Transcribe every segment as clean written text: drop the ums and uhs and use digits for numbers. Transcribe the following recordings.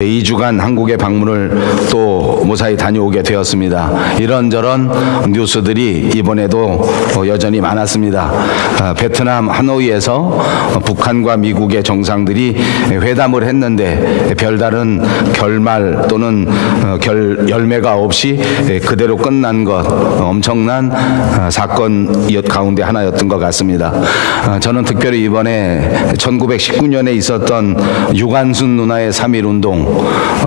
2주간 한국에 방문을 또 무사히 다녀오게 되었습니다. 이런저런 뉴스들이 이번에도 여전히 많았습니다. 베트남 하노이에서 북한과 미국의 정상들이 회담을 했는데 별다른 결말 또는 열매가 없이 그대로 끝난 것, 엄청난 사건 가운데 하나였던 것 같습니다. 저는 특별히 이번에 1919년에 있었던 유관순 누나의 3.1운동,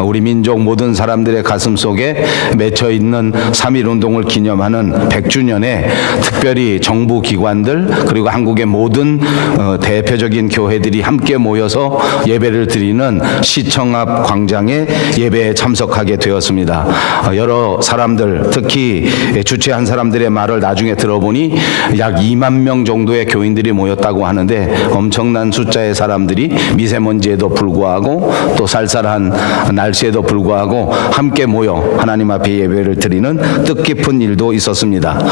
우리 민족 모든 사람들의 가슴 속에 맺혀 있는 3.1운동을 기념하는 100주년에 특별히 정부 기관들 그리고 한국의 모든 대표적인 교회들이 함께 모여서 예배를 드리는 시청 앞 광장에 예배에 참석하게 되었습니다. 여러 사람들, 특히 주최한 사람들의 말을 나중에 들어보니 약 2만 명 정도의 교인들이 모였다고 하는데, 엄청난 숫자의 사람들이 미세먼지에도 불구하고 또 쌀쌀한 날씨에도 불구하고 함께 모여 하나님 앞에 예배를 드리는 뜻깊은 일도 있었습니다.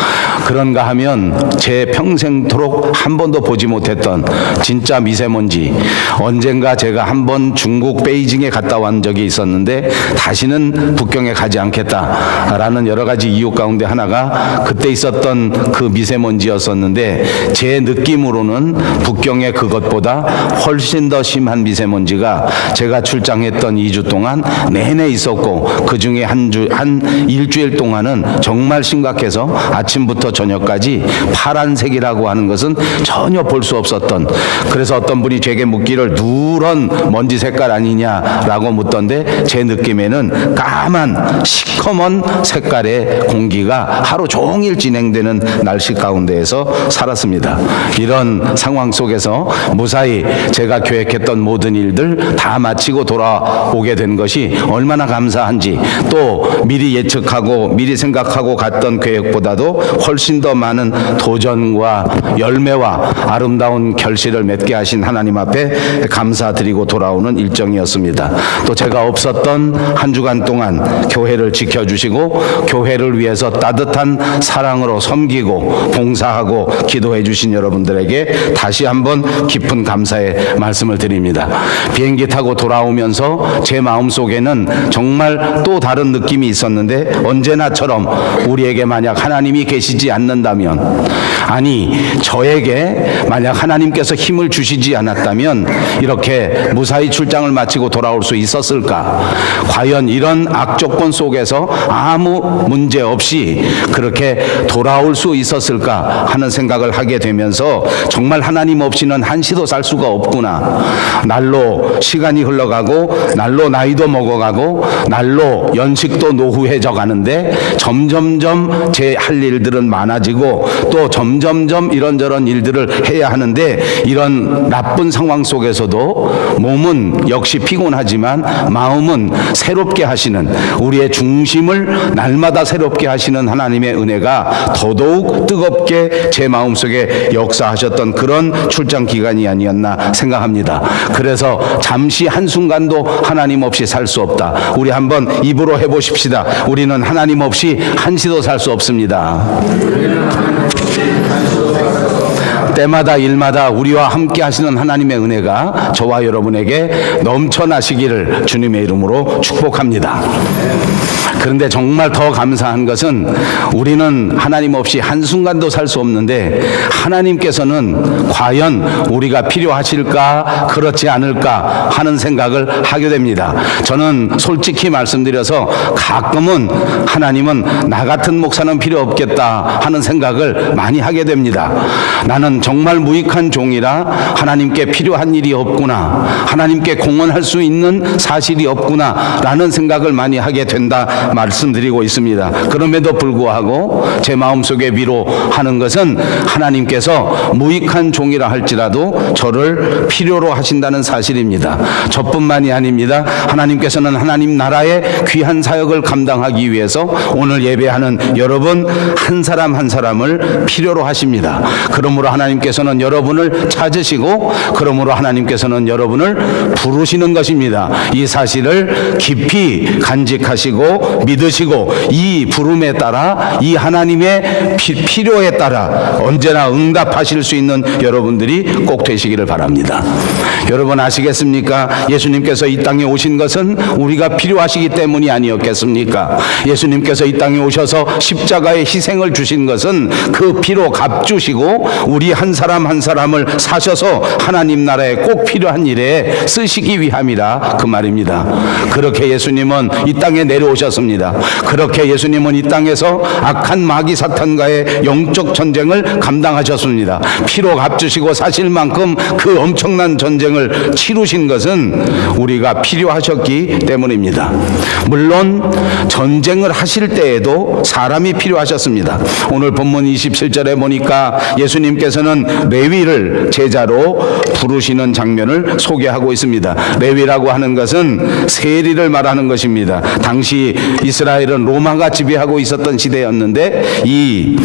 그런가 하면 제 평생토록 한 번도 보지 못했던 진짜 미세먼지, 언젠가 제가 한 번 중국 베이징에 갔다 온 적이 있었는데 다시는 북경에 가지 않겠다라는 여러 가지 이유 가운데 하나가 그때 있었던 그 미세먼지였었는데, 제 느낌으로는 북경의 그것보다 훨씬 더 심한 미세먼지가 제가 출장했던 2주 동안 내내 있었고, 그 중에 한 일주일 동안은 정말 심각해서 아침부터 저녁까지 파란색이라고 하는 것은 전혀 볼 수 없었던, 그래서 어떤 분이 제게 묻기를 누런 먼지 색깔 아니냐라고 묻던데, 제 느낌에는 까만 시커먼 색깔의 공기가 하루 종일 진행되는 날씨 가운데에서 살았습니다. 이런 상황 속에서 무사히 제가 계획했던 모든 일들 다 마치고 돌아오게 된 것이 얼마나 감사한지, 또 미리 예측하고 미리 생각하고 갔던 계획보다도 훨씬 더 많은 도전과 열매와 아름다운 결실을 맺게 하신 하나님 앞에 감사드리고 돌아오는 일정이었습니다. 또 제가 없었던 한 주간 동안 교회를 지켜주시고 교회를 위해서 따뜻한 사랑으로 섬기고 봉사하고 기도해 주신 여러분들에게 다시 한번 깊은 감사의 말씀을 드립니다. 비행기 타고 돌아오면서 제 마음속에는 정말 또 다른 느낌이 있었는데, 언제나처럼 우리에게 만약 하나님이 계시지 않는다면, 아니 저에게 만약 하나님께서 힘을 주시지 않았다면 이렇게 무사히 출장을 마치고 돌아올 수 있었을까? 과연 이런 악조건 속에서 아무 문제 없이 그렇게 돌아올 수 있었을까 하는 생각을 하게 되면서, 정말 하나님 없이는 한시도 살 수가 없구나. 날로 시간이 흘러가고 날로 나이도 먹어가고 날로 연식도 노후해져 가는데, 점점점 제 할 일들은 많아지고 또 점점점 이런저런 일들을 해야 하는데, 이런 나쁜 상황 속에서도 몸은 역시 피곤하지만 마음은 새롭게 하시는, 우리의 중심을 날마다 새롭게 하시는 하나님의 은혜가 더더욱 뜨겁게 제 마음속에 역사하셨던 그런 출장 기간이 아니었나 생각합니다. 그래서 잠시 한순간도 하나님 없이 살 수 없다. 우리 한번 입으로 해보십시다. 우리는 하나님 없이 한시도 살 수 없습니다. 때마다 일마다 우리와 함께 하시는 하나님의 은혜가 저와 여러분에게 넘쳐나시기를 주님의 이름으로 축복합니다. 그런데 정말 더 감사한 것은, 우리는 하나님 없이 한순간도 살 수 없는데 하나님께서는 과연 우리가 필요하실까 그렇지 않을까 하는 생각을 하게 됩니다. 저는 솔직히 말씀드려서 가끔은 하나님은 나 같은 목사는 필요 없겠다 하는 생각을 많이 하게 됩니다. 나는 정말 무익한 종이라 하나님께 필요한 일이 없구나, 하나님께 공헌할 수 있는 사실이 없구나 라는 생각을 많이 하게 된다 말씀드리고 있습니다. 그럼에도 불구하고 제 마음속에 위로하는 것은, 하나님께서 무익한 종이라 할지라도 저를 필요로 하신다는 사실입니다. 저뿐만이 아닙니다. 하나님께서는 하나님 나라의 귀한 사역을 감당하기 위해서 오늘 예배하는 여러분 한 사람 한 사람을 필요로 하십니다. 그러므로 하나님 하나님께서는 여러분을 찾으시고 그러므로 하나님께서는 여러분을 부르시는 것입니다. 이 사실을 깊이 간직하시고 믿으시고 이 부름에 따라 이 하나님의 필요에 따라 언제나 응답하실 수 있는 여러분들이 꼭 되시기를 바랍니다. 여러분 아시겠습니까? 예수님께서 이 땅에 오신 것은 우리가 필요하시기 때문이 아니었겠습니까? 예수님께서 이 땅에 오셔서 십자가의 희생을 주신 것은 그 피로 값주시고 우리 한 사람 한 사람을 사셔서 하나님 나라에 꼭 필요한 일에 쓰시기 위함이라 그 말입니다. 그렇게 예수님은 이 땅에 내려오셨습니다. 그렇게 예수님은 이 땅에서 악한 마귀 사탄과의 영적 전쟁을 감당하셨습니다. 피로 값주시고 사실 만큼 그 엄청난 전쟁을 치루신 것은 우리가 필요하셨기 때문입니다. 물론 전쟁을 하실 때에도 사람이 필요하셨습니다. 오늘 본문 27절에 보니까 예수님께서는 레위를 제자로 부르시는 장면을 소개하고 있습니다. 레위라고 하는 것은 세리를 말하는 것입니다. 당시 이스라엘은 로마가 지배하고 있었던 시대였는데 이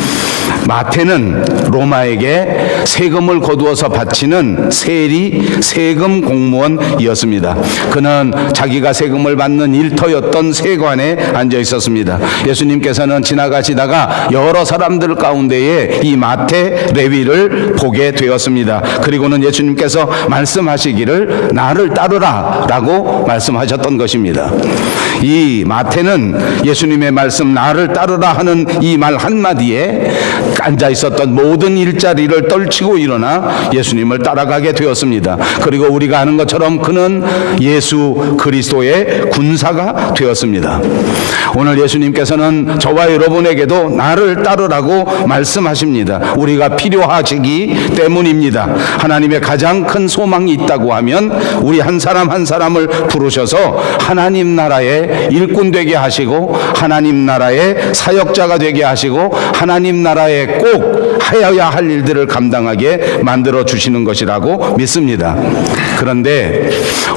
마태는 로마에게 세금을 거두어서 바치는 세리, 세금 공무원이었습니다. 그는 자기가 세금을 받는 일터였던 세관에 앉아 있었습니다. 예수님께서는 지나가시다가 여러 사람들 가운데에 이 마태 레위를 보게 되었습니다. 그리고는 예수님께서 말씀하시기를 나를 따르라 라고 말씀하셨던 것입니다. 이 마태는 예수님의 말씀 나를 따르라 하는 이 말 한마디에 앉아 있었던 모든 일자리를 떨치고 일어나 예수님을 따라가게 되었습니다. 그리고 우리가 아는 것처럼 그는 예수 그리스도의 군사가 되었습니다. 오늘 예수님께서는 저와 여러분에게도 나를 따르라고 말씀하십니다. 우리가 필요하시기 때문입니다. 하나님의 가장 큰 소망이 있다고 하면 우리 한 사람 한 사람을 부르셔서 하나님 나라의 일꾼 되게 하시고 하나님 나라의 사역자가 되게 하시고 하나님 나라에 꼭 하여야 할 일들을 감당하게 만들어 주시는 것이라고 믿습니다. 그런데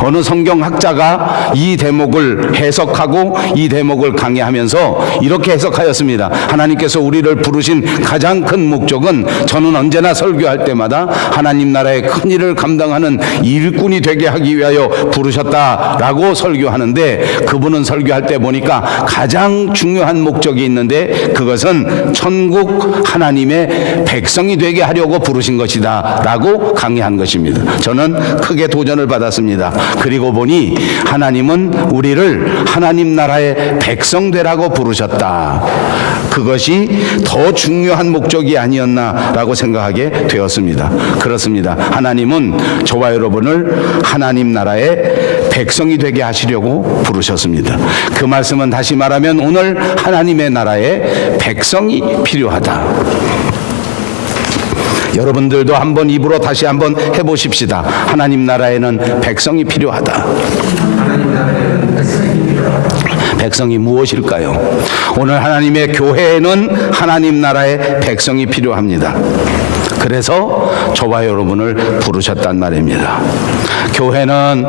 어느 성경학자가 이 대목을 해석하고 이 대목을 강의하면서 이렇게 해석하였습니다. 하나님께서 우리를 부르신 가장 큰 목적은 저는 언제나 설교할 때마다 하나님 나라의 큰 일을 감당하는 일꾼이 되게 하기 위하여 부르셨다라고 설교하는데 그분은 설교할 때 보니까 가장 중요한 목적이 있는데 그것은 천국 하나님의 백성이 되게 하려고 부르신 것이다 라고 강의한 것입니다. 저는 크게 도전을 받았습니다. 그리고 보니 하나님은 우리를 하나님 나라의 백성 되라고 부르셨다. 그것이 더 중요한 목적이 아니었나 라고 생각하게 되었습니다. 그렇습니다. 하나님은 저와 여러분을 하나님 나라의 백성이 되게 하시려고 부르셨습니다. 그 말씀은 다시 말하면 오늘 하나님의 나라에 백성이 필요하다. 여러분들도 한번 입으로 다시 한번 해보십시다. 하나님 나라에는 백성이 필요하다. 백성이 무엇일까요? 오늘 하나님의 교회에는 하나님 나라의 백성이 필요합니다. 그래서 저와 여러분을 부르셨단 말입니다. 교회는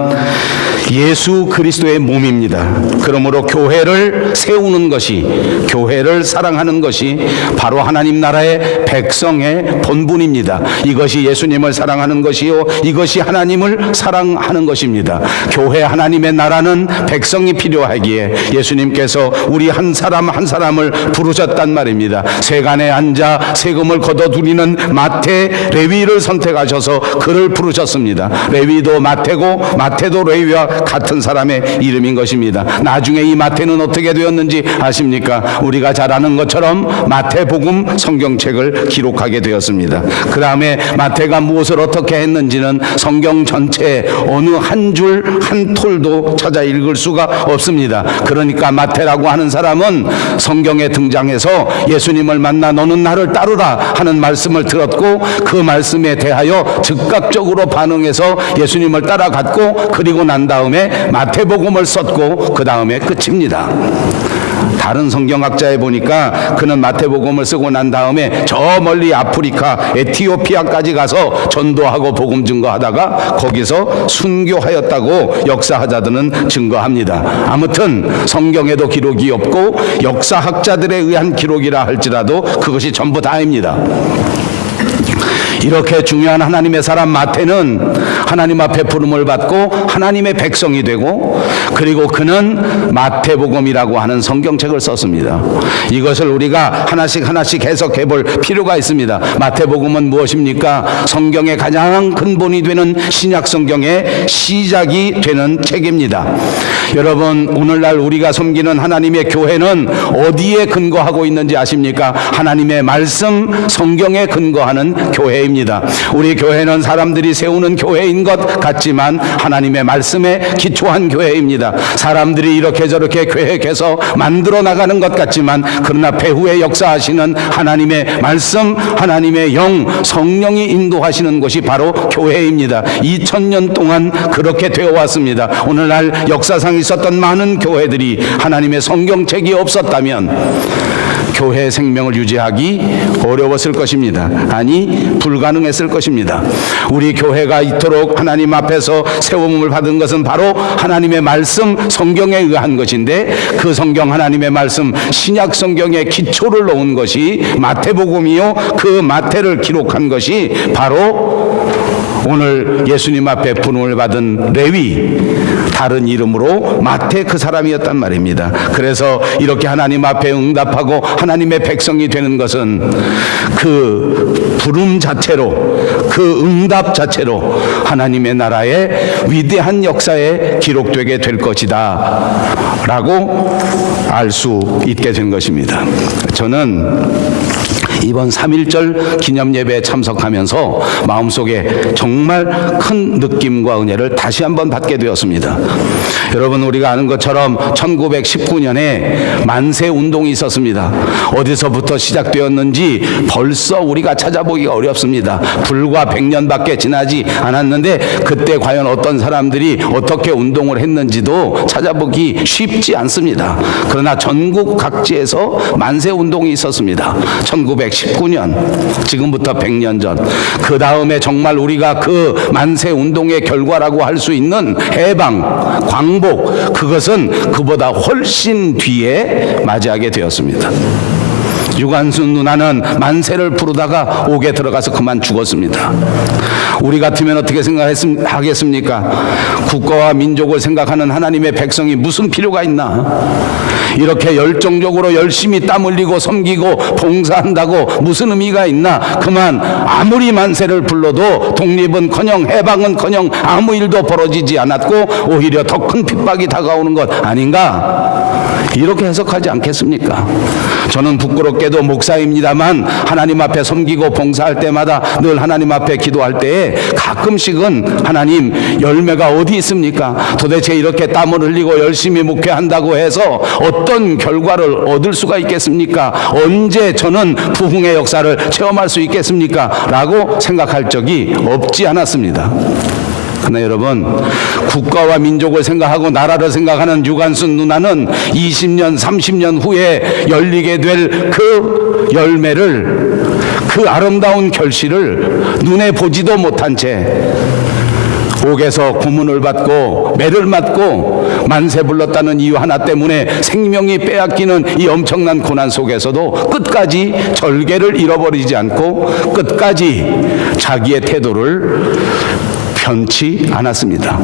예수 그리스도의 몸입니다. 그러므로 교회를 세우는 것이, 교회를 사랑하는 것이 바로 하나님 나라의 백성의 본분입니다. 이것이 예수님을 사랑하는 것이요, 이것이 하나님을 사랑하는 것입니다. 교회 하나님의 나라는 백성이 필요하기에 예수님께서 우리 한 사람 한 사람을 부르셨단 말입니다. 세간에 앉아 세금을 걷어들이는 마태 레위를 선택하셔서 그를 부르셨습니다. 레위도 마태고 마태도 레위와 같은 사람의 이름인 것입니다. 나중에 이 마태는 어떻게 되었는지 아십니까? 우리가 잘 아는 것처럼 마태복음 성경책을 기록하게 되었습니다. 그 다음에 마태가 무엇을 어떻게 했는지는 성경 전체 어느 한 줄 한 톨도 찾아 읽을 수가 없습니다. 그러니까 마태라고 하는 사람은 성경에 등장해서 예수님을 만나 너는 나를 따르라 하는 말씀을 들었고 그 말씀에 대하여 즉각적으로 반응해서 예수님을 따라갔고 그리고 난 다음에 마태복음을 썼고 그 다음에 끝입니다. 다른 성경학자에 보니까 그는 마태복음을 쓰고 난 다음에 저 멀리 아프리카 에티오피아까지 가서 전도하고 복음 증거하다가 거기서 순교하였다고 역사학자들은 증거합니다. 아무튼 성경에도 기록이 없고 역사학자들에 의한 기록이라 할지라도 그것이 전부 다입니다. 이렇게 중요한 하나님의 사람 마태는 하나님 앞에 부름을 받고 하나님의 백성이 되고, 그리고 그는 마태복음이라고 하는 성경책을 썼습니다. 이것을 우리가 하나씩 해석해 볼 필요가 있습니다. 마태복음은 무엇입니까? 성경의 가장 근본이 되는 신약 성경의 시작이 되는 책입니다. 여러분, 오늘날 우리가 섬기는 하나님의 교회는 어디에 근거하고 있는지 아십니까? 하나님의 말씀, 성경에 근거하는 교회입니다. 우리 교회는 사람들이 세우는 교회인 것 같지만 하나님의 말씀에 기초한 교회입니다. 사람들이 이렇게 저렇게 계획해서 만들어 나가는 것 같지만, 그러나 배후에 역사하시는 하나님의 말씀, 하나님의 영, 성령이 인도하시는 곳이 바로 교회입니다. 2000년 동안 그렇게 되어 왔습니다. 오늘날 역사상 있었던 많은 교회들이 하나님의 성경책이 없었다면 교회의 생명을 유지하기 어려웠을 것입니다. 아니, 불가능했을 것입니다. 우리 교회가 이토록 하나님 앞에서 세움을 받은 것은 바로 하나님의 말씀, 성경에 의한 것인데, 그 성경 하나님의 말씀, 신약 성경의 기초를 놓은 것이 마태복음이요, 그 마태를 기록한 것이 바로 오늘 예수님 앞에 부름을 받은 레위, 다른 이름으로 마태, 그 사람이었단 말입니다. 그래서 이렇게 하나님 앞에 응답하고 하나님의 백성이 되는 것은 그 부름 자체로, 그 응답 자체로 하나님의 나라의 위대한 역사에 기록되게 될 것이다 라고 알 수 있게 된 것입니다. 저는 이번 3.1절 기념예배에 참석하면서 마음속에 정말 큰 느낌과 은혜를 다시 한번 받게 되었습니다. 여러분, 우리가 아는 것처럼 1919년에 만세운동이 있었습니다. 어디서부터 시작되었는지 벌써 우리가 찾아보기가 어렵습니다. 불과 100년밖에 지나지 않았는데 그때 과연 어떤 사람들이 어떻게 운동을 했는지도 찾아보기 쉽지 않습니다. 그러나 전국 각지에서 만세운동이 있었습니다. 1919년, 지금부터 100년 전. 그 다음에 정말 우리가 그 만세운동의 결과라고 할 수 있는 해방, 광복, 그것은 그보다 훨씬 뒤에 맞이하게 되었습니다. 유관순 누나는 만세를 부르다가 옥에 들어가서 그만 죽었습니다. 우리 같으면 어떻게 생각하겠습니까? 국가와 민족을 생각하는 하나님의 백성이 무슨 필요가 있나? 이렇게 열정적으로 열심히 땀 흘리고 섬기고 봉사한다고 무슨 의미가 있나? 그만 아무리 만세를 불러도 독립은커녕 해방은커녕 아무 일도 벌어지지 않았고 오히려 더 큰 핍박이 다가오는 것 아닌가? 이렇게 해석하지 않겠습니까? 저는 부끄럽게도 목사입니다만 하나님 앞에 섬기고 봉사할 때마다 늘 하나님 앞에 기도할 때에 가끔씩은 하나님, 열매가 어디 있습니까? 도대체 이렇게 땀을 흘리고 열심히 목회한다고 해서 어떤 결과를 얻을 수가 있겠습니까? 언제 저는 부흥의 역사를 체험할 수 있겠습니까? 라고 생각할 적이 없지 않았습니다. 그러나 여러분, 국가와 민족을 생각하고 나라를 생각하는 유관순 누나는 20년, 30년 후에 열리게 될 그 열매를, 그 아름다운 결실을 눈에 보지도 못한 채 옥에서 고문을 받고 매를 맞고 만세 불렀다는 이유 하나 때문에 생명이 빼앗기는 이 엄청난 고난 속에서도 끝까지 절개를 잃어버리지 않고 끝까지 자기의 태도를 변치 않았습니다.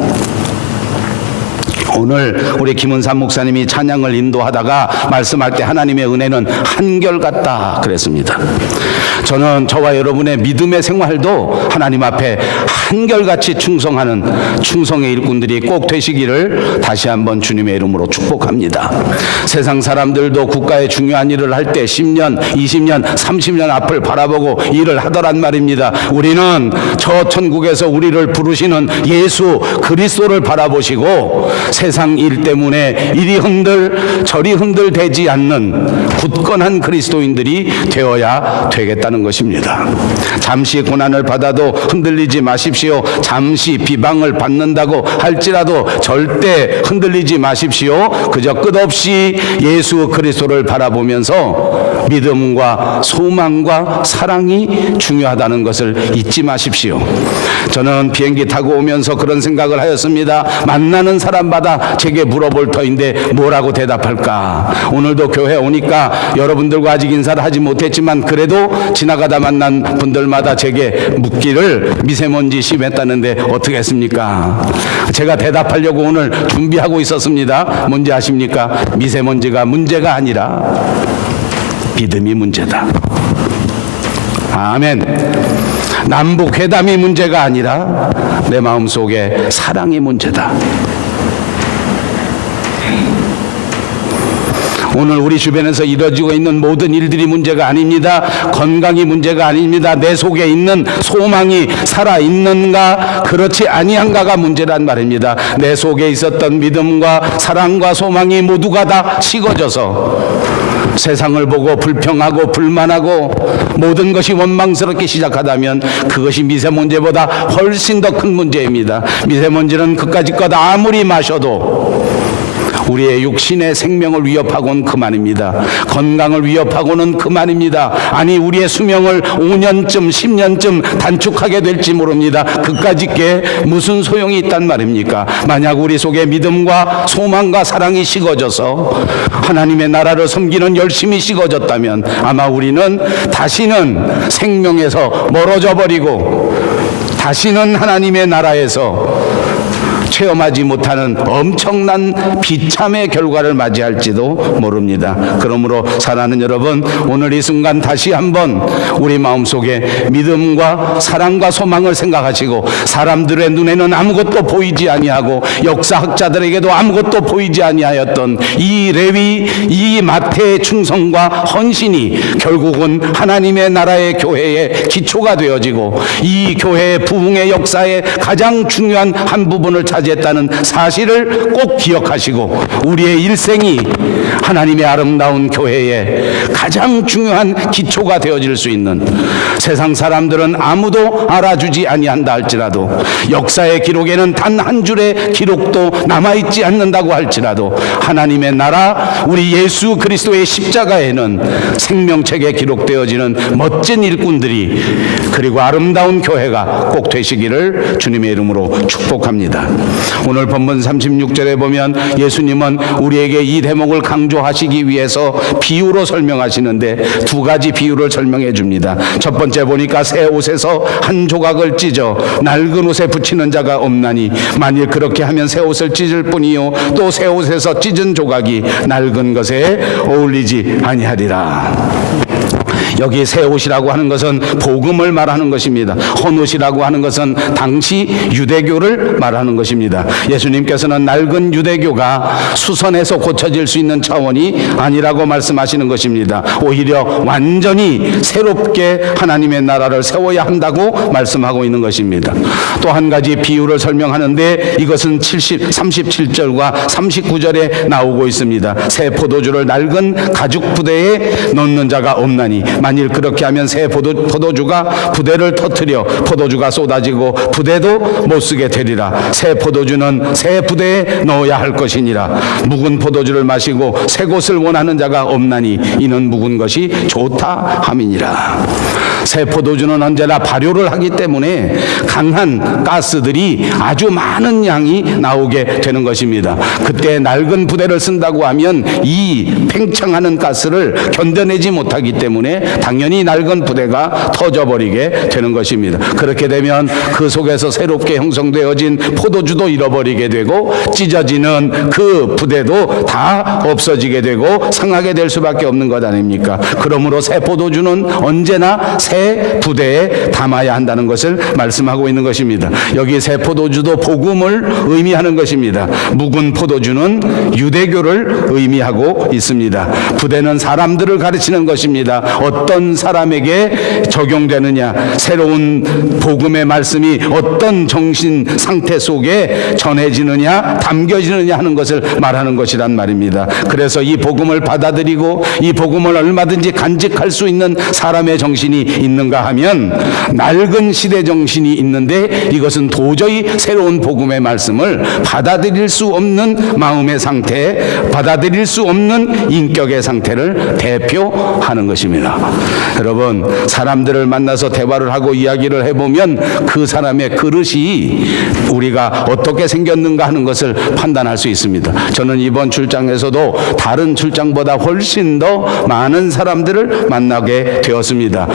오늘 우리 김은삼 목사님이 찬양을 인도하다가 말씀할 때 하나님의 은혜는 한결같다 그랬습니다. 저는 저와 여러분의 믿음의 생활도 하나님 앞에 한결같이 충성하는 충성의 일꾼들이 꼭 되시기를 다시 한번 주님의 이름으로 축복합니다. 세상 사람들도 국가의 중요한 일을 할 때 10년, 20년, 30년 앞을 바라보고 일을 하더란 말입니다. 우리는 저 천국에서 우리를 부르시는 예수 그리스도를 바라보시고 세상 일 때문에 이리 흔들 저리 흔들대지 않는 굳건한 그리스도인들이 되어야 되겠다는 것입니다. 잠시 고난을 받아도 흔들리지 마십시오. 잠시 비방을 받는다고 할지라도 절대 흔들리지 마십시오. 그저 끝없이 예수 그리스도를 바라보면서 믿음과 소망과 사랑이 중요하다는 것을 잊지 마십시오. 저는 비행기 타고 오면서 그런 생각을 하였습니다. 만나는 사람마다 내가 제게 물어볼 터인데 뭐라고 대답할까? 오늘도 교회 오니까 여러분들과 아직 인사를 하지 못했지만 그래도 지나가다 만난 분들마다 제게 묻기를 미세먼지 심했다는데 어떻게 했습니까? 제가 대답하려고 오늘 준비하고 있었습니다. 뭔지 아십니까? 미세먼지가 문제가 아니라 믿음이 문제다. 아멘. 남북 회담이 문제가 아니라 내 마음속에 사랑이 문제다. 오늘 우리 주변에서 이루어지고 있는 모든 일들이 문제가 아닙니다. 건강이 문제가 아닙니다. 내 속에 있는 소망이 살아있는가 그렇지 아니한가가 문제란 말입니다. 내 속에 있었던 믿음과 사랑과 소망이 모두가 다 식어져서 세상을 보고 불평하고 불만하고 모든 것이 원망스럽게 시작하다면 그것이 미세먼지보다 훨씬 더 큰 문제입니다. 미세먼지는 그까짓 것 아무리 마셔도 우리의 육신의 생명을 위협하고는 그만입니다. 건강을 위협하고는 그만입니다. 아니 우리의 수명을 5년쯤 10년쯤 단축하게 될지 모릅니다. 그까짓 게 무슨 소용이 있단 말입니까? 만약 우리 속에 믿음과 소망과 사랑이 식어져서 하나님의 나라를 섬기는 열심이 식어졌다면 아마 우리는 다시는 생명에서 멀어져 버리고 다시는 하나님의 나라에서 체험하지 못하는 엄청난 비참의 결과를 맞이할지도 모릅니다. 그러므로 사랑하는 여러분, 오늘 이 순간 다시 한번 우리 마음속에 믿음과 사랑과 소망을 생각하시고 사람들의 눈에는 아무것도 보이지 아니하고 역사학자들에게도 아무것도 보이지 아니하였던 이 레위, 이 마태의 충성과 헌신이 결국은 하나님의 나라의 교회의 기초가 되어지고 이 교회의 부흥의 역사의 가장 중요한 한 부분을 차지했다는 사실을 꼭 기억하시고 우리의 일생이 하나님의 아름다운 교회의 가장 중요한 기초가 되어질 수 있는, 세상 사람들은 아무도 알아주지 아니한다 할지라도 역사의 기록에는 단 한 줄의 기록도 남아있지 않는다고 할지라도 하나님의 나라 우리 예수 그리스도의 십자가에는 생명책에 기록되어지는 멋진 일꾼들이 그리고 아름다운 교회가 꼭 되시기를 주님의 이름으로 축복합니다. 오늘 본문 36절에 보면 예수님은 우리에게 이 대목을 강조하시기 위해서 비유로 설명하시는데 두 가지 비유를 설명해 줍니다. 첫 번째 보니까 새 옷에서 한 조각을 찢어 낡은 옷에 붙이는 자가 없나니 만일 그렇게 하면 새 옷을 찢을 뿐이요 또 새 옷에서 찢은 조각이 낡은 것에 어울리지 아니하리라. 여기 새 옷이라고 하는 것은 복음을 말하는 것입니다. 헌 옷이라고 하는 것은 당시 유대교를 말하는 것입니다. 예수님께서는 낡은 유대교가 수선해서 고쳐질 수 있는 차원이 아니라고 말씀하시는 것입니다. 오히려 완전히 새롭게 하나님의 나라를 세워야 한다고 말씀하고 있는 것입니다. 또 한 가지 비유를 설명하는데 이것은 37절과 39절에 나오고 있습니다. 새 포도주를 낡은 가죽 부대에 넣는 자가 없나니 만일 그렇게 하면 새 포도주가 부대를 터뜨려 포도주가 쏟아지고 부대도 못 쓰게 되리라. 새 포도주는 새 부대에 넣어야 할 것이니라. 묵은 포도주를 마시고 새 것을 원하는 자가 없나니 이는 묵은 것이 좋다 함이니라. 새 포도주는 언제나 발효를 하기 때문에 강한 가스들이 아주 많은 양이 나오게 되는 것입니다. 그때 낡은 부대를 쓴다고 하면 이 팽창하는 가스를 견뎌내지 못하기 때문에 당연히 낡은 부대가 터져버리게 되는 것입니다. 그렇게 되면 그 속에서 새롭게 형성되어진 포도주도 잃어버리게 되고 찢어지는 그 부대도 다 없어지게 되고 상하게 될 수밖에 없는 것 아닙니까? 그러므로 새 포도주는 언제나 새 부대에 담아야 한다는 것을 말씀하고 있는 것입니다. 여기 새 포도주도 복음을 의미하는 것입니다. 묵은 포도주는 유대교를 의미하고 있습니다. 부대는 사람들을 가르치는 것입니다. 어떤 사람에게 적용되느냐, 새로운 복음의 말씀이 어떤 정신 상태 속에 전해지느냐, 담겨지느냐 하는 것을 말하는 것이란 말입니다. 그래서 이 복음을 받아들이고 이 복음을 얼마든지 간직할 수 있는 사람의 정신이 있는가 하면 낡은 시대 정신이 있는데 이것은 도저히 새로운 복음의 말씀을 받아들일 수 없는 마음의 상태, 받아들일 수 없는 인격의 상태를 대표하는 것입니다. 여러분, 사람들을 만나서 대화를 하고 이야기를 해보면 그 사람의 그릇이 우리가 어떻게 생겼는가 하는 것을 판단할 수 있습니다. 저는 이번 출장에서도 다른 출장보다 훨씬 더 많은 사람들을 만나게 되었습니다.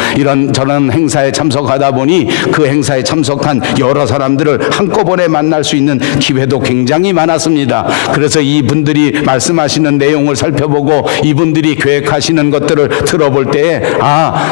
저런 행사에 참석하다 보니 그 행사에 참석한 여러 사람들을 한꺼번에 만날 수 있는 기회도 굉장히 많았습니다. 그래서 이분들이 말씀하시는 내용을 살펴보고 이분들이 계획하시는 것들을 들어볼 때에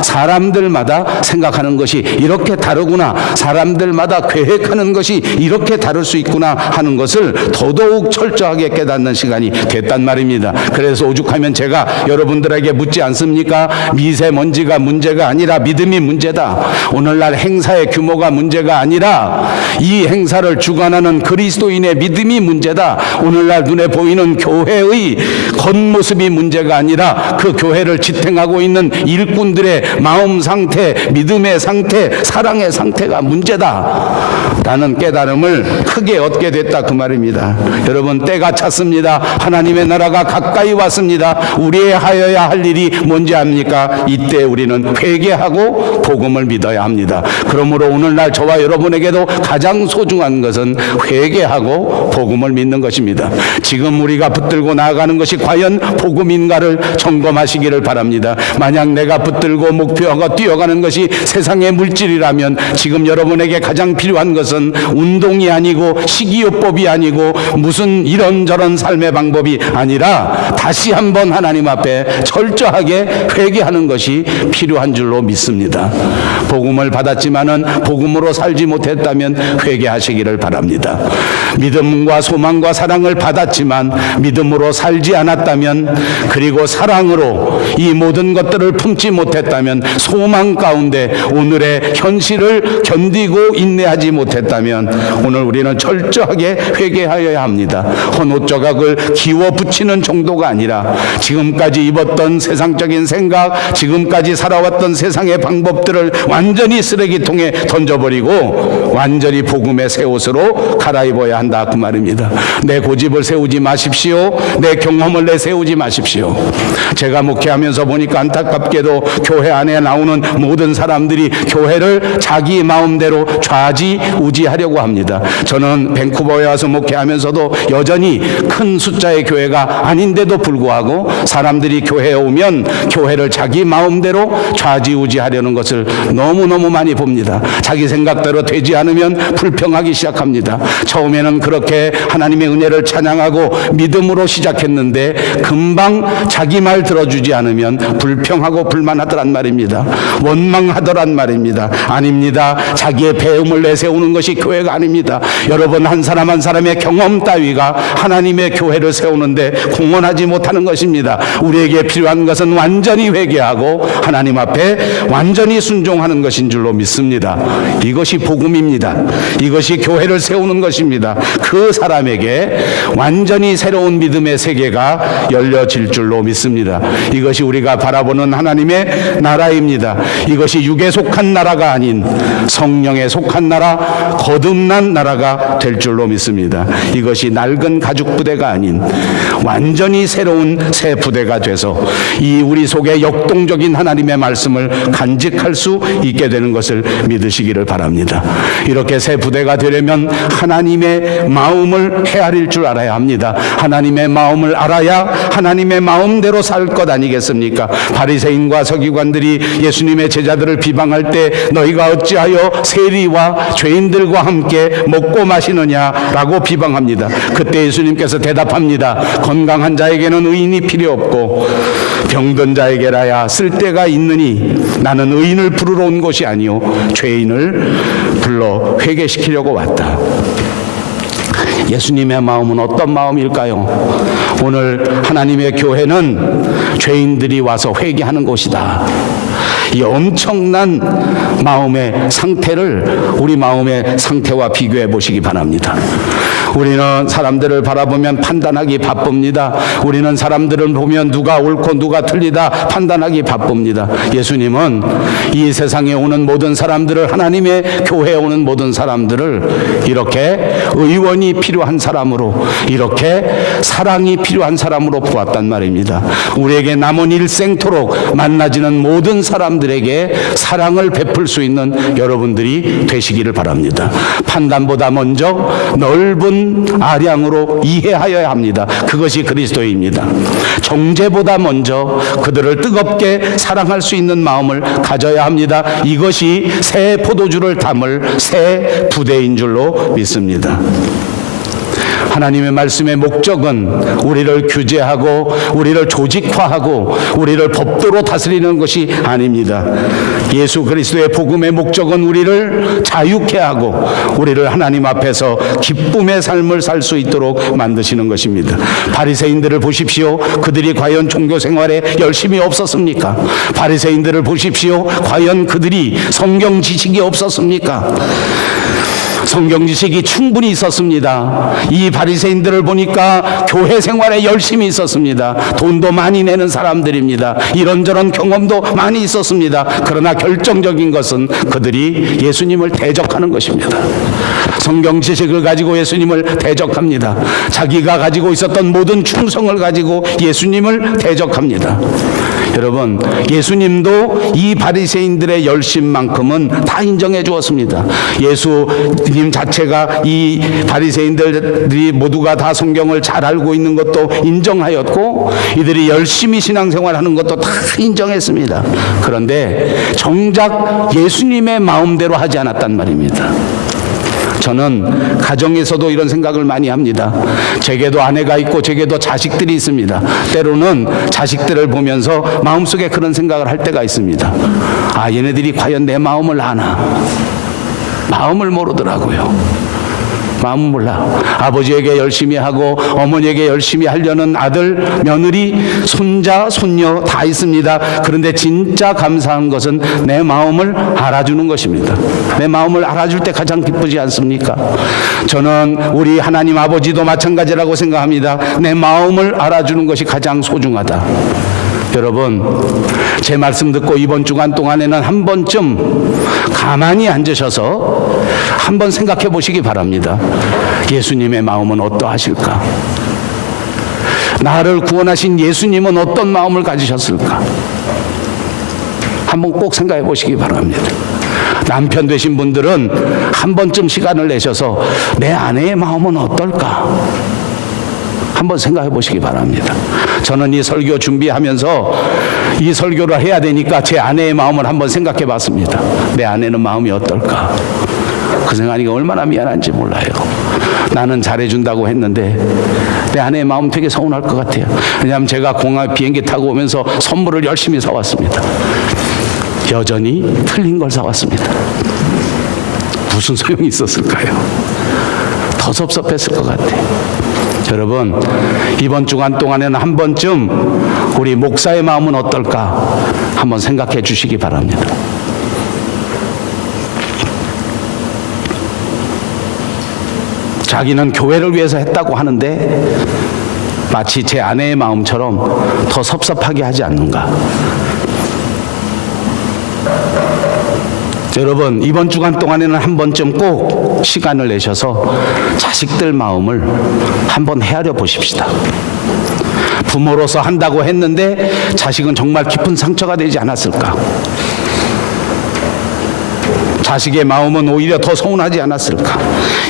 사람들마다 생각하는 것이 이렇게 다르구나, 사람들마다 계획하는 것이 이렇게 다를 수 있구나 하는 것을 더더욱 철저하게 깨닫는 시간이 됐단 말입니다. 그래서 오죽하면 제가 여러분들에게 묻지 않습니까? 미세먼지가 문제가 아니라 믿음이 문제다. 오늘날 행사의 규모가 문제가 아니라 이 행사를 주관하는 그리스도인의 믿음이 문제다. 오늘날 눈에 보이는 교회의 겉모습이 문제가 아니라 그 교회를 지탱하고 있는 일꾼들의 마음 상태, 믿음의 상태, 사랑의 상태가 문제다 라는 깨달음을 크게 얻게 됐다 그 말입니다. 여러분, 때가 찼습니다. 하나님의 나라가 가까이 왔습니다. 우리의 하여야 할 일이 뭔지 압니까? 이때 우리는 회개하고 복음을 믿어야 합니다. 그러므로 오늘날 저와 여러분에게도 가장 소중한 것은 회개하고 복음을 믿는 것입니다. 지금 우리가 붙들고 나아가는 것이 과연 복음인가를 점검하시기를 바랍니다. 만약 내가 붙들고 목표하고 뛰어가는 것이 세상의 물질이라면 지금 여러분에게 가장 필요한 것은 운동이 아니고 식이요법이 아니고 무슨 이런저런 삶의 방법이 아니라 다시 한번 하나님 앞에 철저하게 회개하는 것이 필요한 줄로 믿습니다. 복음을 받았지만은 복음으로 살지 못했다면 회개하시기를 바랍니다. 믿음과 소망과 사랑을 받았지만 믿음으로 살지 않았다면, 그리고 사랑으로 이 모든 것들을 품지 못했다면, 소망 가운데 오늘의 현실을 견디고 인내하지 못했다면 오늘 우리는 철저하게 회개하여야 합니다. 헌옷 조각을 기워 붙이는 정도가 아니라 지금까지 입었던 세상적인 생각, 지금까지 살아왔던 세상의 방법들을 완전히 쓰레기통에 던져버리고 완전히 복음의 새 옷으로 갈아입어야 한다 그 말입니다. 내 고집을 세우지 마십시오. 내 경험을 내세우지 마십시오. 제가 목회하면서 보니까 안타깝게도 교회 안에 나오는 모든 사람들이 교회를 자기 마음대로 좌지우지하려고 합니다. 저는 밴쿠버에 와서 목회하면서도 여전히 큰 숫자의 교회가 아닌데도 불구하고 사람들이 교회에 오면 교회를 자기 마음대로 좌지우지하려는 것을 너무너무 많이 봅니다. 자기 생각대로 되지 않으면 불평하기 시작합니다. 처음에는 그렇게 하나님의 은혜를 찬양하고 믿음으로 시작했는데 금방 자기 말 들어주지 않으면 불평하고 불만하더란 말입니다. 원망하더란 말입니다. 아닙니다. 자기의 배움을 내세우는 것이 교회가 아닙니다. 여러분, 한 사람 한 사람의 경험 따위가 하나님의 교회를 세우는데 공헌하지 못하는 것입니다. 우리에게 필요한 것은 완전히 회개하고 하나님 앞에 완전히 순종하는 것인 줄로 믿습니다. 이것이 복음입니다. 이것이 교회를 세우는 것입니다. 그 사람에게 완전히 새로운 믿음의 세계가 열려질 줄로 믿습니다. 이것이 우리가 바라보는 하나님의 나라입니다. 이것이 육에 속한 나라가 아닌 성령에 속한 나라, 거듭난 나라가 될 줄로 믿습니다. 이것이 낡은 가죽 부대가 아닌 완전히 새로운 새 부대가 돼서 이 우리 속에 역동적인 하나님의 말씀을 간직할 수 있게 되는 것을 믿으시기를 바랍니다. 이렇게 새 부대가 되려면 하나님의 마음을 헤아릴 줄 알아야 합니다. 하나님의 마음을 알아야 하나님의 마음대로 살 것 아니겠습니까? 바리새인과 서기관들이 예수님의 제자들을 비방할 때 너희가 어찌하여 세리와 죄인들과 함께 먹고 마시느냐라고 비방합니다. 그때 예수님께서 대답합니다. 건강한 자에게는 의인이 필요 없고 병든 자에게라야 쓸데가 있느니 나는 의인을 부르러 온 것이 아니요 죄인을 불러 회개시키려고 왔다. 예수님의 마음은 어떤 마음일까요? 오늘 하나님의 교회는 죄인들이 와서 회개하는 곳이다. 이 엄청난 마음의 상태를 우리 마음의 상태와 비교해 보시기 바랍니다. 우리는 사람들을 바라보면 판단하기 바쁩니다. 우리는 사람들을 보면 누가 옳고 누가 틀리다 판단하기 바쁩니다. 예수님은 이 세상에 오는 모든 사람들을, 하나님의 교회에 오는 모든 사람들을 이렇게 의원이 필요한 사람으로, 이렇게 사랑이 필요한 사람으로 보았단 말입니다. 우리에게 남은 일생토록 만나지는 모든 사람들에게 사랑을 베풀 수 있는 여러분들이 되시기를 바랍니다. 판단보다 먼저 넓은 아량으로 이해하여야 합니다. 그것이 그리스도입니다. 정죄보다 먼저 그들을 뜨겁게 사랑할 수 있는 마음을 가져야 합니다. 이것이 새 포도주를 담을 새 부대인 줄로 믿습니다. 하나님의 말씀의 목적은 우리를 규제하고 우리를 조직화하고 우리를 법도로 다스리는 것이 아닙니다. 예수 그리스도의 복음의 목적은 우리를 자유케 하고 우리를 하나님 앞에서 기쁨의 삶을 살 수 있도록 만드시는 것입니다. 바리새인들을 보십시오. 그들이 과연 종교 생활에 열심이 없었습니까? 바리새인들을 보십시오. 과연 그들이 성경 지식이 없었습니까? 성경 지식이 충분히 있었습니다. 이 바리새인들을 보니까 교회 생활에 열심히 있었습니다. 돈도 많이 내는 사람들입니다. 이런저런 경험도 많이 있었습니다. 그러나 결정적인 것은 그들이 예수님을 대적하는 것입니다. 성경 지식을 가지고 예수님을 대적합니다. 자기가 가지고 있었던 모든 충성을 가지고 예수님을 대적합니다. 여러분, 예수님도 이 바리새인들의 열심만큼은 다 인정해 주었습니다. 예수님 자체가 이 바리새인들이 모두가 다 성경을 잘 알고 있는 것도 인정하였고, 이들이 열심히 신앙생활하는 것도 다 인정했습니다. 그런데 정작 예수님의 마음대로 하지 않았단 말입니다. 저는 가정에서도 이런 생각을 많이 합니다. 제게도 아내가 있고 제게도 자식들이 있습니다. 때로는 자식들을 보면서 마음속에 그런 생각을 할 때가 있습니다. 아, 얘네들이 과연 내 마음을 아나? 마음을 모르더라고요. 마음은 몰라. 아버지에게 열심히 하고 어머니에게 열심히 하려는 아들, 며느리, 손자, 손녀 다 있습니다. 그런데 진짜 감사한 것은 내 마음을 알아주는 것입니다. 내 마음을 알아줄 때 가장 기쁘지 않습니까? 저는 우리 하나님 아버지도 마찬가지라고 생각합니다. 내 마음을 알아주는 것이 가장 소중하다. 여러분, 제 말씀 듣고 이번 주간 동안에는 한 번쯤 가만히 앉으셔서 한번 생각해 보시기 바랍니다. 예수님의 마음은 어떠하실까? 나를 구원하신 예수님은 어떤 마음을 가지셨을까? 한번 꼭 생각해 보시기 바랍니다. 남편 되신 분들은 한 번쯤 시간을 내셔서 내 아내의 마음은 어떨까? 한번 생각해 보시기 바랍니다. 저는 이 설교 준비하면서 이 설교를 해야 되니까 제 아내의 마음을 한번 생각해 봤습니다. 내 아내는 마음이 어떨까? 그 생각하니까 얼마나 미안한지 몰라요. 나는 잘해준다고 했는데 내 아내의 마음 되게 서운할 것 같아요. 왜냐하면 제가 공항 비행기 타고 오면서 선물을 열심히 사왔습니다. 여전히 틀린 걸 사왔습니다. 무슨 소용이 있었을까요? 더 섭섭했을 것 같아요. 여러분, 이번 주간 동안에는 한 번쯤 우리 목사의 마음은 어떨까 한번 생각해 주시기 바랍니다. 자기는 교회를 위해서 했다고 하는데 마치 제 아내의 마음처럼 더 섭섭하게 하지 않는가? 여러분, 이번 주간 동안에는 한 번쯤 꼭 시간을 내셔서 자식들 마음을 한번 헤아려 보십시다. 부모로서 한다고 했는데 자식은 정말 깊은 상처가 되지 않았을까? 자식의 마음은 오히려 더 서운하지 않았을까?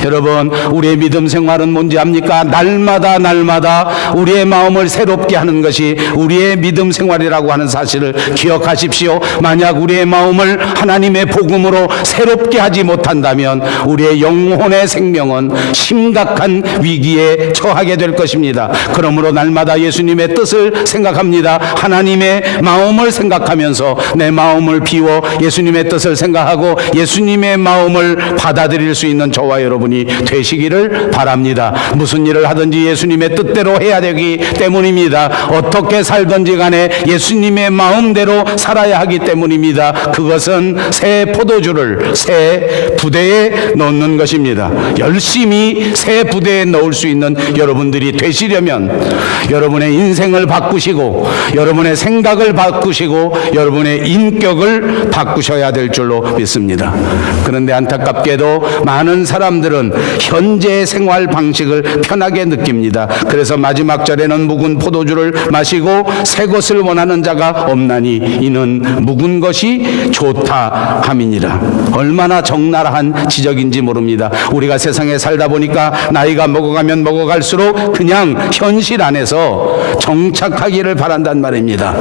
여러분, 우리의 믿음 생활은 뭔지 압니까? 날마다 우리의 마음을 새롭게 하는 것이 우리의 믿음 생활이라고 하는 사실을 기억하십시오. 만약 우리의 마음을 하나님의 복음으로 새롭게 하지 못한다면 우리의 영혼의 생명은 심각한 위기에 처하게 될 것입니다. 그러므로 날마다 예수님의 뜻을 생각합니다. 하나님의 마음을 생각하면서 내 마음을 비워 예수님의 뜻을 생각하고 예수님의 마음을 받아들일 수 있는 저와 여러분이 되시기를 바랍니다. 무슨 일을 하든지 예수님의 뜻대로 해야 되기 때문입니다. 어떻게 살든지 간에 예수님의 마음대로 살아야 하기 때문입니다. 그것은 새 포도주를 새 부대에 넣는 것입니다. 열심히 새 부대에 넣을 수 있는 여러분들이 되시려면 여러분의 인생을 바꾸시고 여러분의 생각을 바꾸시고 여러분의 인격을 바꾸셔야 될 줄로 믿습니다. 그런데 안타깝게도 많은 사람들은 현재의 생활 방식을 편하게 느낍니다. 그래서 마지막 절에는 묵은 포도주를 마시고 새 것을 원하는 자가 없나니 이는 묵은 것이 좋다 함이니라. 얼마나 적나라한 지적인지 모릅니다. 우리가 세상에 살다 보니까 나이가 먹어가면 먹어갈수록 그냥 현실 안에서 정착하기를 바란단 말입니다.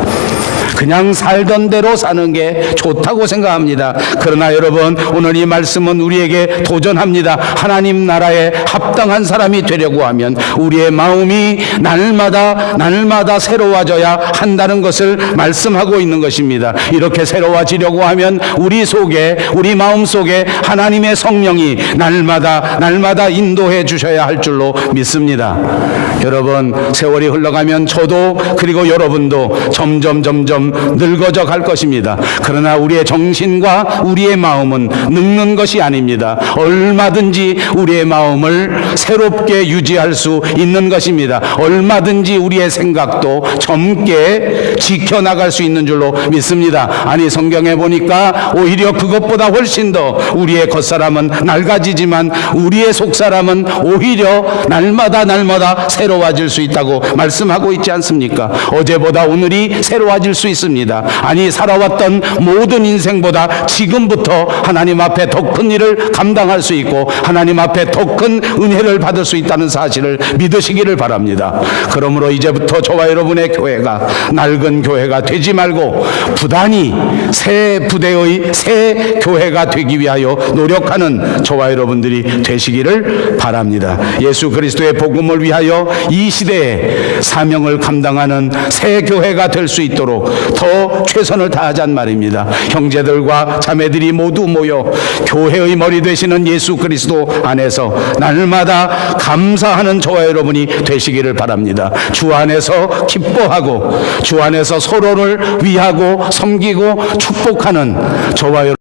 그냥 살던 대로 사는 게 좋다고 생각합니다. 그러나 여러분, 오늘 이 말씀은 우리에게 도전합니다. 하나님 나라에 합당한 사람이 되려고 하면 우리의 마음이 날마다 새로워져야 한다는 것을 말씀하고 있는 것입니다. 이렇게 새로워지려고 하면 우리 마음 속에 하나님의 성령이 날마다 인도해 주셔야 할 줄로 믿습니다. 여러분, 세월이 흘러가면 저도 그리고 여러분도 점점 늙어져 갈 것입니다. 그러나 우리의 정신과 우리의 마음은 늙는 것이 아닙니다. 얼마든지 우리의 마음을 새롭게 유지할 수 있는 것입니다. 얼마든지 우리의 생각도 젊게 지켜나갈 수 있는 줄로 믿습니다. 아니, 성경에 보니까 오히려 그것보다 훨씬 더 우리의 겉사람은 낡아지지만 우리의 속사람은 오히려 날마다 새로워질 수 있다고 말씀하고 있지 않습니까? 어제보다 오늘이 새로워질 수 있습니다. 아니, 살아왔던 모든 인생보다 지금부터 하나님 앞에 더 큰 일을 감당할 수 있고 하나님 앞에 더 큰 은혜를 받을 수 있다는 사실을 믿으시기를 바랍니다. 그러므로 이제부터 저와 여러분의 교회가 낡은 교회가 되지 말고 부단히 새 부대의 새 교회가 되기 위하여 노력하는 저와 여러분들이 되시기를 바랍니다. 예수 그리스도의 복음을 위하여 이 시대에 사명을 감당하는 새 교회가 될 수 있도록 더 최선을 다하자는 말입니다. 형제들과 자매들이 모두 모여 교회의 머리 되시는 예수 그리스도 안에서 날마다 감사하는 저와 여러분이 되시기를 바랍니다. 주 안에서 기뻐하고 주 안에서 서로를 위하고 섬기고 축복하는 저와 여러분